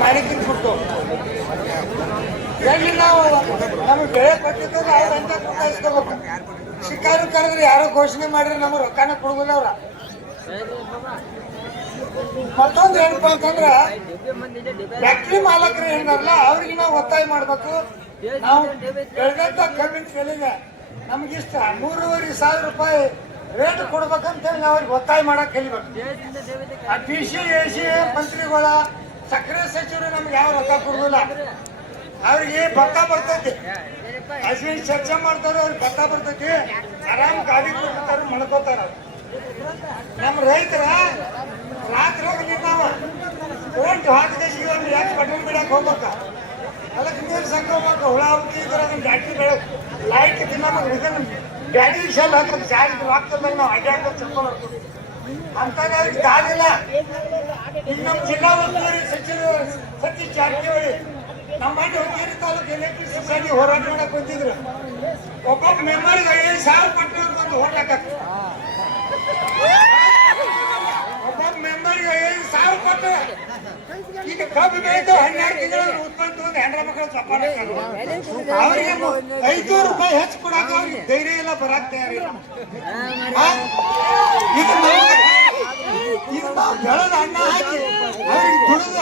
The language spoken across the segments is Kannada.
ಮಾಡಿದ್ದು ಕೊಟ್ಟು ಎಲ್ಲಿ ನಾವು ನಮಗೆ ಬೆಳೆ ಕೊಟ್ಟಿದ್ದಾಗ ಅವ್ರ ಅಂತ ರೊಕ್ಕ ಇಸ್ಕೋಬೇಕು ಶಿಕಾರು ಕರೆದ್ರೆ ಯಾರು ಘೋಷಣೆ ಮಾಡಿದ್ರೆ ನಮಗೆ ರೊಕ್ಕನ ಕೊಡುದಿಲ್ಲ ಅವ್ರ. ಮತ್ತೊಂದು ಏನಪ್ಪ ಅಂತಂದ್ರ, ಫ್ಯಾಕ್ಟ್ರಿ ಮಾಲಕರು ಏನಾರಲ್ಲ, ಅವ್ರಿಗೆ ನಾವು ಒತ್ತಾಯ ಮಾಡ್ಬೇಕು. ನಾವು ಬೆಳೆದಂತ ಕಬ್ಬಿನ ಬೆಲೆಗೆ ನಮ್ಗಿಷ್ಟ ಮೂರುವರೆ ಸಾವಿರ ರೂಪಾಯಿ ರೇಟ್ ಕೊಡ್ಬೇಕಂತೇಳಿ ನಾವು ಅವ್ರಿಗೆ ಒತ್ತಾಯ ಮಾಡಕ್ ಕಲಿಬೇಕು ಡಿ ಸಿ ಎ ಸಿ ಮಂತ್ರಿಗಳ ಸಕ್ಕರೆ ಸಚಿವರು ನಮ್ಗೆ ಯಾವ ರೊಕ್ಕ ಕೊಡುದಿಲ್ಲ. ಅವ್ರಿಗೆ ಭತ್ತ ಬರ್ತೈತಿ? ಅಶ್ವಿನ್ ಚರ್ಚೆ ಮಾಡ್ತಾರ ಅವ್ರಿಗೆ ಭತ್ತ ಬರ್ತೈತಿ. ಆರಾಮ್ ಗಾಡಿ ಕೊಡ್ತಾರ ಮಣ್ಕೋತಾರ ನಮ್ಮ ರೈತರ ರಾತ್ರಿ ಹೋಗಿ ನಿಂತಾವ. ಕರೆಂಟ್ ಹಾಕಿದ ಒಂದು ಯಾಕೆ ಬಟನ್ ಬಿಡಕ್ ಹೋಗ್ಬೇಕ? ಅದಕ್ಕೆ ನೀರು ಸಂಘ ಹೋಗ್ಬೇಕು ಹುಳ ಹುಟ್ಟಿ ಇದ್ರೆ ಅದನ್ನ ಬ್ಯಾಟ್ರಿ ಬೆಳೆ ಲೈಟ್ ತಿನ್ನ ಇದನ್ನ ಬ್ಯಾಟ್ರಿ ಶೆಲ್ ಹಾಕಿ ಜಾಸ್ತಿ ಆಗ್ತದಾಗ ನಾವು ಅಡ್ಡಾಡ್ಕೊಂಡು ಚಪ್ಪಲ್ ಅಂತಾಗ ಆಗಿಲ್ಲ ಈಗ ನಮ್ಮ ಜಿಲ್ಲಾ ಉಸ್ತುವಾರಿ ಸಚಿವರು ಸತೀಶ್ ಜಾರಕಿಹೊಳಿ ನಮ್ಮ ಹುಕ್ಕೇರಿ ತಾಲೂಕು ಎಲೆಕ್ಟ್ರಿಕ್ ಹೋರಾಟ ಮಾಡಕ್ ಬಂದಿದ್ರು. ಒಬ್ಬೊಬ್ಬ ಮೆಂಬರ್ಗೆ ಐದು ಸಾವಿರ ಕೊಟ್ಟರೆ ಒಂದು ಹೋಟ್ ಒಬ್ಬ ಮೆಂಬರ್ಗೆ ಐದು ಸಾವಿರ ಕೊಟ್ಟರೆ ಈಗ ಕಬ್ಬು ಬೆಳೆದು ಹನ್ನೆರಡು ತಿಂಗಳ ಉತ್ಪನ್ನ ಒಂದು ಹೆಣ್ರ ಮಕ್ಕಳು ಅವರಿಗೆ ಐನೂರು ರೂಪಾಯಿ ಹೆಚ್ಚು ಕೊಡಾಕ ಅವ್ರಿಗೆ ಧೈರ್ಯ ಎಲ್ಲ ಬರಾಕ್? ಇದು ನಮ್ಗೆ- ಇದು ನಾವು ಬೆಳೆದ ಅನ್ನ ಹಾಕಿ ಅವ್ರಿಗೆ ದುಡಿದ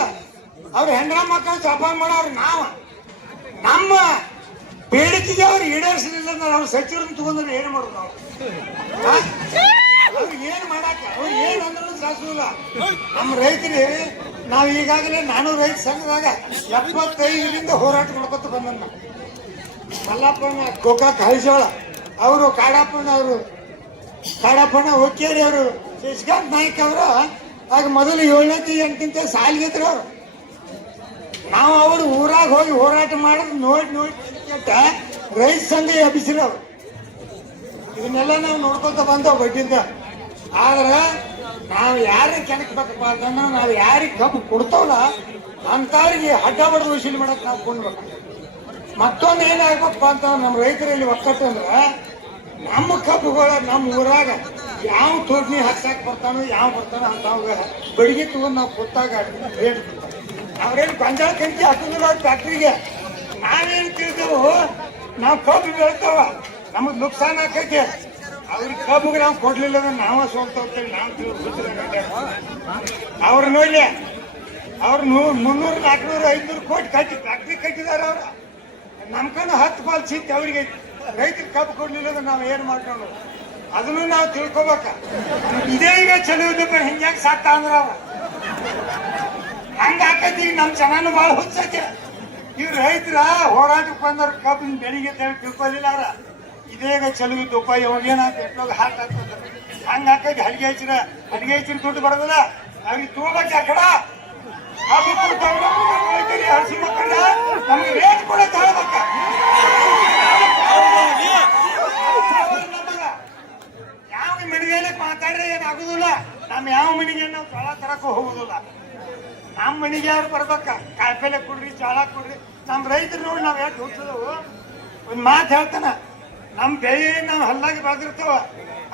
ಅವ್ರ ಹೆಂಡ್ರ ಮಕ್ಕಳು ಜಪಾನ್ ಮಾಡೋರು ನಾವು. ನಮ್ಮ ಬೇಡಿಕೆಗೆ ಅವ್ರು ಈಡೇರಿಸಲಿಲ್ಲ ಅಂದ್ರೆ ಅವ್ರು ಸಚಿವರನ್ನ ತಗೊಂಡ್ರೆ ಏನು ಮಾಡೋದು ನಾವು? ಅವ್ರು ಏನು ಮಾಡಾಕ ಅವ್ರು ಏನು ಅಂದ್ರೂ ಸಾಧಿಸಿಲ್ಲ ನಮ್ಮ ರೈತರಿ, ನಾವು ಈಗಾಗಲೇ ನಾನು ರೈತ ಸಂಘದಾಗ ಎಪ್ಪತ್ತೈದರಿಂದ ಹೋರಾಟ ಮಾಡ್ಕೊತ ಬಂದ ಮಲ್ಲಪ್ಪನ ಗೋಕಾಕ್ ಹೈಸೋಳ ಅವರು ಕಾಡಪ್ಪನ ಅವರು ಕಾಡಪ್ಪನ ಹುಕ್ಕೇರಿ ಅವರು, ಶಶಿಕಾಂತ್ ನಾಯ್ಕ ಅವರು, ಆಗ ಮೊದಲು ಏಳನೇ ಎಂಟನೇ ಸಾಲಿಗಿದ್ರು ಅವರು. ನಾವು ಅವರು ಊರಾಗ ಹೋಗಿ ಹೋರಾಟ ಮಾಡೋದು ನೋಡಿ ನೋಡಿ ರೈತ ಸಂಘ ಎಬ್ಬಿಸಿರು ಅವ್ರು. ಇದನ್ನೆಲ್ಲ ನಾವು ನೋಡ್ಕೊತ ಬಂದವು ಬಡ್ಡಿಂದ ಆದ್ರೆ ನಾವು ಯಾರಿಗೆ ಕೆಣಕ್ಬೇಕಪ್ಪ ಅಂತಂದ್ರೆ ನಾವು ಯಾರಿಗೆ ಕಬ್ಬು ಕೊಡ್ತವಲ್ಲ ಅಂಥವ್ರಿಗೆ ಹಡ್ಡ ಬಡ್ದು ವಸೂಲಿ ಮಾಡಕ್ ನಾವು ಕೊಂಡ್ಬೇಕು ಮತ್ತೊಂದು ಏನಾಗಬೇಕಪ್ಪ ಅಂತ ನಮ್ಮ ರೈತರಲ್ಲಿ ಒಕ್ಕಟ್ಟು ಅಂದ್ರೆ ನಮ್ಮ ಕಬ್ಬುಗಳ ನಮ್ಮ ಊರಾಗ ಯಾವ ತೋರ್ನಿ ಹಾಕ್ಸಾಕ್ ಬರ್ತಾನೋ, ಯಾವ ಬರ್ತಾನೋ ಅಂತವಾಗ ಬಡಿಗೆ ತಗೊಂಡು ನಾವು ಕೊತ್ತಾಗ ರೇಟ್ ಅವ್ರೇನು ಗೊಂಜಾಳ ಕಂಚಿ ಹಾಕಿದ್ರು ಫ್ಯಾಕ್ಟ್ರಿಗೆ ನಾವೇನು ತಿಳಿದವು ನಾವು ಕಬ್ಬು ಬೆಳ್ತಾವ, ನಮಗ್ ನುಕ್ಸಾನ್ ಆಕೈತೆ. ಅವ್ರಿಗೆ ಕಬ್ಬುಗೆ ನಾವು ಕೊಡ್ಲಿಲ್ಲ ಅಂದ್ರೆ ನಾವ ಸೋಲ್ತಾ ನಾವ್ ನಾವು ತಿಳಿದು ಅವ್ರ ನೋಡ್ಲಿ, ಅವ್ರು ನೂ- ಮುನ್ನೂರು ನಾಲ್ಕುನೂರು ಐದ್ನೂರು ಕೋಟಿ ಕಟ್ಟಿ ಫ್ಯಾಕ್ಟ್ರಿ ಕಟ್ಟಿದಾರ ಅವ್ರು. ನಮ್ ಕಣ್ಣು ಹತ್ತು ಪಾಲ್ ಸಿಕ್ತಿ ಅವ್ರಿಗೆ ರೈತರು ಕಬ್ಬು ಕೊಡ್ಲಿಲ್ಲ ಅಂದ್ರೆ ನಾವು ಏನ್ ಮಾಡ್ಕೊಂಡು? ಅದನ್ನು ನಾವು ತಿಳ್ಕೊಬೇಕ. ಇದೇ ಈಗ ಚಲೋ ಇದ್ದ ಹಿಂಗ್ಯಾಗ ಸಾಕ್ತ ಅಂದ್ರ ಅವ್ರ. ಹಂಗ ಈಗ ನಮ್ ಜನನು ಭಾಳ ಹುಚ್ಚೈತೆ ಇವ್ ರೈತರ ಹೋರಾಟಕ್ಕೆ ಬಂದವ್ರ ಕಬ್ಬಿನ ಬೆಳಿಗ್ಗೆ ಅಂತ ಹೇಳಿ ತಿಳ್ಕೊಲಿಲ್ಲ ಅವ್ರ. ಇದೇಗ ಚಲುವಿ ತುಪ್ಪ ಇವಾಗ ಏನಾಗ್ತ ಎಷ್ಟೊಂದು ಹಾಟ್ ಆಗ್ತದ. ಹಂಗ ಆಕೈತಿ ಹಡಿಗೆ ಹಚ್ಚಿರ ಹಡಿಗೆ ಹಚ್ಚಿರ ದುಡ್ಡು ಬರೋದಿಲ್ಲ ಅವ್ರಿಗೆ ತಗೋಬೇಕು ಆ ಯಾವ ಮನೆಗೆ ಮಾತಾಡ್ರೆ ಏನಾಗುದಿಲ್ಲ ನಮ್ ಯಾವ ಮನೆಗೆ ನಾವು ತಳ ತರಕ ಹೋಗುದಿಲ್ಲ. ನಮ್ಮ ಮನೆಗೆ ಯಾರು ಬರ್ಬೇಕ? ಕಾಯಿಪಲ್ಲೆ ಕೊಡ್ರಿ ಜೋಳ ಕೊಡ್ರಿ. ನಮ್ಮ ರೈತರು ನೋಡಿ ನಾವ್ ಯಾಕೆ ಹುಟ್ಟಿದವು ಒಂದ್ ಮಾತು ಹೇಳ್ತಾನ. ನಮ್ ಬೆಳೆ ನಾವು ಹಲ್ಲಾಗಿ ಬೆಳೆದಿರ್ತಾವ.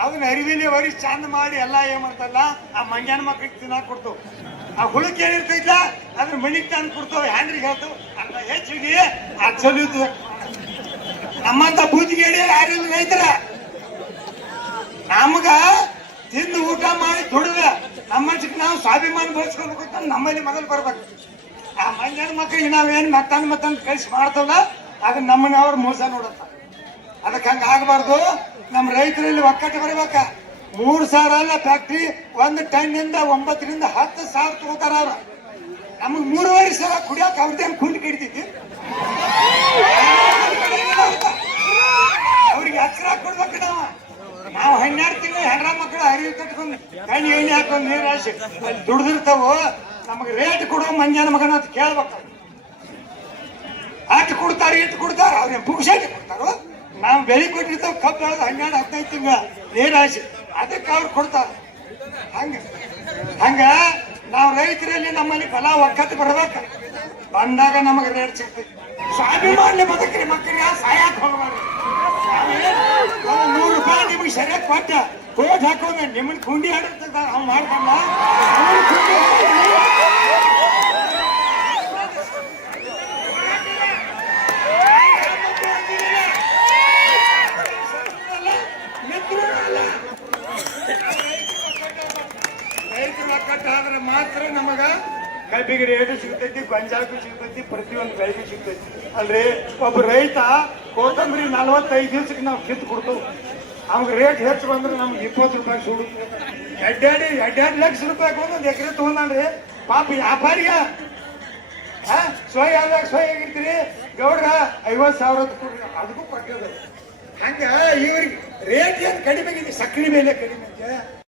ಅದನ್ನ ಅರಿವಿಲಿ ವರಿ ಚಂದ ಮಾಡಿ ಎಲ್ಲ ಏನ್ ಮಾಡ್ತಲ್ಲ ಆ ಮಂಜಾನ ಮಕ್ಳಿಗೆ ತಿನ್ನ ಕೊಡ್ತಾವ ಆ ಹುಳಕ್ ಏನಿರ್ತೈತ ಅದ್ರ ಮನಿಗೆ ತಂದು ಕೊಡ್ತಾವ. ಹ್ಯಾಂಡ್ರಿಗೆ ಹೇಳ್ತಾವ. ಅಲ್ಲ ಆ ನಮ್ಮಂತ ನಮ್ಮಂತ ಬೂದಿಗೇಡಿ ಯಾರಿಲ್ಲ ರೈತರ. ನಮ್ಗ ತಿಂದು ಊಟ ಮಾಡಿ ದುಡಿದ. ನಮ್ಮನ್ಸಕ್ ನಾವು ಸ್ವಾಭಿಮಾನ ಬೆಳೆಸ್ಕೊಳ್ಬೇಕು ಅಂತ ನಮ್ಮಲ್ಲಿ ಮೊದಲು ಬರ್ಬೇಕು. ಆ ಮಂಜನ ಮಕ್ಕಳಿಗೆ ನಾವೇನು ಮತ್ತನ್ ಮತ್ತನ್ ಕಳಿಸಿ ಮಾಡ್ತವಲ್ಲ ಅದು ನಮ್ಮನ್ನ ಅವ್ರು ಮೋಸ ನೋಡತ್ತ. ಅದಕ್ಕೆ ಹಂಗೆ ಆಗಬಾರ್ದು. ನಮ್ಮ ರೈತರಲ್ಲಿ ಒಕ್ಕಟ್ಟು ಬರಬೇಕ. ಮೂರು ಸಾವಿರ ಅಲ್ಲ ಫ್ಯಾಕ್ಟ್ರಿ ಒಂದು ಟನ್ನಿಂದ ಒಂಬತ್ತರಿಂದ ಹತ್ತು ಸಾವಿರ ತಗೋತಾರ ಅವ್ರ. ನಮಗೆ ಮೂರುವರೆ ಸಾವಿರ ಕುಡಿಯೋಕೆ ಅವ್ರದ್ದೇನು ಕುಂಡು ಕಿಡ್ತಿದ್ವಿ ಅವ್ರಿಗೆ ಹತ್ತಿರ ಕೊಡ್ಬೇಕು ನಾವು. ನಾವು ಹನ್ನೆರಡು ತಿಂಗಳು ಮಕ್ಕಳು ಹರಿವು ಕಟ್ಕೊಂಡು ಕಣ್ಣು ಹಾಕೊಂಡು ನೀರು ಹಾಸಿ. ಅಲ್ಲಿ ದುಡ್ದಿರ್ತಾವು, ನಮಗೆ ರೇಟ್ ಕೊಡೋ ಮಂಜಾನ ಮಗನ ಅಂತ ಕೇಳ್ಬೇಕು ಅಷ್ಟು ಕೊಡ್ತಾರ, ಇಟ್ಟು ಕೊಡ್ತಾರ ಅವ್ರಿಗೆ ಪುಕ್ಷಾಟಿ ಕೊಡ್ತಾರೋ? ನಾವು ಬೆಳಿ ಕೊಟ್ಟಿರ್ತಾವ, ಕಬ್ಬು ಬೆಳೆದು ಹನ್ನೆರಡು ಹದಿನೈದು ತಿಂಗಳ ನೀರು ಹಾಸಿ. ಅದಕ್ಕೆ ಅವ್ರು ಕೊಡ್ತಾರ. ಹಂಗ. ಹಂಗ ನಾವು ರೈತರಲ್ಲಿ ನಮ್ಮಲ್ಲಿ ಫಲ ಒಕ್ಕತ್ತು ಬರ್ಬೇಕು. ಬಂದಾಗ ನಮಗೆ ರೇಟ್ ಸಿಗ್ತೈತಿ. ಸ್ವಾಭಿಮಾನ ಬದುಕ್ರಿ ಮಕ್ಕಳಿಗೆ ಸಾಯಕ್ ಹೋಗ್ಬಾರ್ದು. ನಿಮಗೆ ಸರಿಯಾಗಿ ಕೊಟ್ಟ. ಕೋಟ್ ಹಾಕೋದ ನಿಮ್ಮನ್ನ ಕುಂಡಿ ಆಡಿರ್ತದ ಅವ್ ಮಾಡ್ಕೊಂಡ ರೈತರ ಒಕ್ಕಟ್ಟ ಆದ್ರೆ ಮಾತ್ರ ನಮಗ ಕಬ್ಬಿಗೆ ರೇಟು ಸಿಗ್ತೈತಿ ಗೊಂಜಾಳಕ್ಕೂ ಸಿಗ್ತೈತಿ ಪ್ರತಿಯೊಂದು ಬೆಳೆಗೂ ಸಿಗ್ತೈತಿ ಅಲ್ರಿ, ಒಬ್ಬ ರೈತ ಕೊತ್ತಂಬರಿ ನಲವತ್ತೈದು ದಿವ್ಸಕ್ಕೆ ನಾವು ಕಿತ್ತು ಕೊಡ್ತೇವೆ. ಅವ್ಗೆ ರೇಟ್ ಹೆಚ್ಚು ಬಂದ್ರೆ ನಮ್ಗೆ ಇಪ್ಪತ್ತು ರೂಪಾಯಿ ಸುಡು ಎಡ್ಡಾಡಿ ಎಡ್ಡಾಡಿ ಲಕ್ಷ ರೂಪಾಯಿ ಒಂದೊಂದು ಎಕರೆ ತಗೊಂಡ್ರಿ ಪಾಪ ವ್ಯಾಪಾರಿಯ ಹಾ ಸೋಯ್ ಆದಾಗ ಸೋಯ್ ಆಗಿರ್ತೀರಿ? ಗೌಡ್ರ, ಐವತ್ತು ಸಾವಿರ ಕೊಡ್ರಿ. ಅದಕ್ಕೂ ಕೊಟ್ಟಿರೋದು. ಹಂಗ ಇವ್ರಿಗೆ ರೇಟ್ ಏನು ಕಡಿಮೆ ಆಗಿದೆ? ಮೇಲೆ ಕಡಿಮೆ